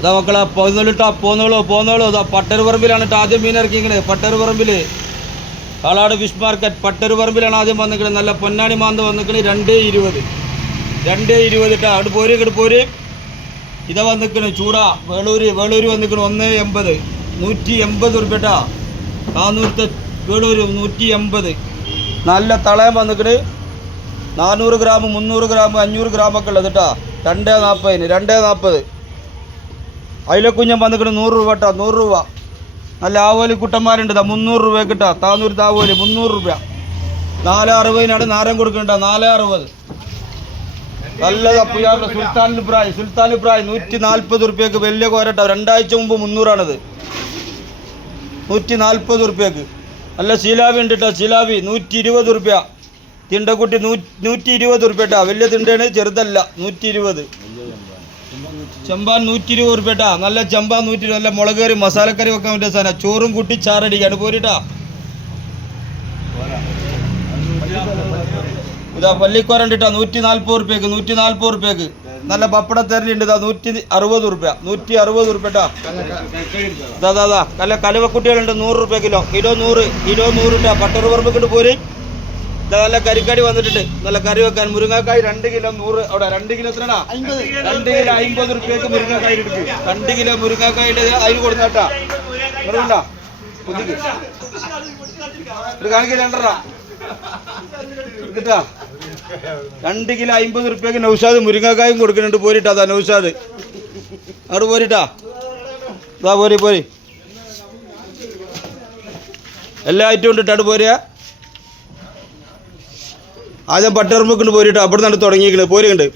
അതാ മക്കളെ പോന്നോളിട്ടാ പോന്നോളൂ അതാ പട്ടരുപറമ്പിലാണ് ആദ്യം മീൻ ഇറക്കിക്കുന്നത്. പട്ടരുപറമ്പിൽ കാളാട് ഫിഷ് മാർക്കറ്റ് പട്ടരുപറമ്പിലാണ് ആദ്യം വന്നിക്കുന്നത്. നല്ല പൊന്നാണി മാന്ത വന്നിക്കണേ 2.20 2.20 അങ്ങോട്ട് പോര്. ഇതാ വന്നിക്കണ് ചൂട വേളൂര് വന്നിക്കണ് 1.80 180 ഉറുപ്പ്യട്ടാ. നാന്നൂരത്തെ വേളൂര് 180. നല്ല തളയം വന്നിക്കണ് 400 ഗ്രാം 300 ഗ്രാം 500 ഗ്രാമൊക്കെ ഉള്ളത് കേട്ടാ. 2.40 അയിലക്കുഞ്ഞൻ വന്നിക്കണ് 100 രൂപ കേട്ടോ. 100 രൂപ. നല്ല ആവോലി കുട്ടന്മാരുണ്ട് 300 രൂപ കിട്ടാ. താന്നൂരത്തെ ആവോലി 300 രൂപ. 4.60 നാരം കൊടുക്കണ്ട. 4.60 നല്ലതാ. പുയാറുടെ സുൽത്താൻ ഇബ്രാഹിം 140 ഉറുപ്പ്യക്ക് വലിയ കോരട്ടോ. 2 ആഴ്ച മുമ്പ് 300ആണിത്. 140 ഉറുപ്പ്യക്ക്. നല്ല ശീലാവി ഉണ്ട് കേട്ടോ. ശീലാവി 120 ഉറുപ്പ്യ. തിണ്ടക്കുട്ടി 120 ഉറുപ്പ്യട്ടാ. വലിയ തിണ്ടയാണ്, ചെറുതല്ല. 120. ചെമ്പാൻ 120 ഉറുപ്പ്യട്ടാ. നല്ല ചെമ്പാൻ 120. നല്ല മുളക് കറി മസാലക്കറി വെക്കാൻ പറ്റിയ സാധനം. ചോറും കൂട്ടി ചാറടിക്കാണ് പോരിട്ടാ. ഇതാ പള്ളിക്കോരണ്ട് കേട്ടോ. 140 ഉറുപ്പ്യക്ക് 140 ഉറുപ്പ്യക്ക്. നല്ല പപ്പട തെരലുണ്ട്. ഇതാ 160 ഉറുപ്പ്യ 160 ഉറുപ്പ്യട്ടാ. ഇതാ നല്ല കലുവക്കുട്ടികളുണ്ട് 100 രൂപ കിലോ. കിലോ 100 ഇട്ടാ. പട്ടറുപറമ്പ് പോര്. ഇതാ നല്ല കരിക്കടി വന്നിട്ടുണ്ട്. നല്ല കറി വെക്കാൻ. മുരിങ്ങക്കായ് 2 കിലോ 100. അവിടെ 2 കിലോ എത്രടാ? 2 കിലോ 50 ഉറുപ്പ്യക്ക് മുരിങ്ങക്കായ് എടുക്കും. 2 കിലോ മുരിങ്ങക്കായുടെ അതിന് കൊടുത്താട്ടാ. ഇങ്ങോട്ടാ ഇത് കാണിക്കില്ല കിട്ടാ. 2 കിലോ 50 ഉറുപ്പ്യക്ക് നൗഷാദ് മുരിങ്ങക്കായും കൊടുക്കുന്നുണ്ട്. പോരിട്ടാ. അതാ നൗഷാദ് അവിടെ പോരിട്ടാ. ഇതാ പോരി എല്ലാ ഐറ്റവും ഉണ്ട് ഇട്ടാട് പോരുക. ആദ്യം പട്ടറുമ്പൊക്കെ പോരിട്ടോ. അവിടെ നിന്നാണ് തുടങ്ങിയിരിക്കുന്നത്. പോരുന്നുണ്ട്.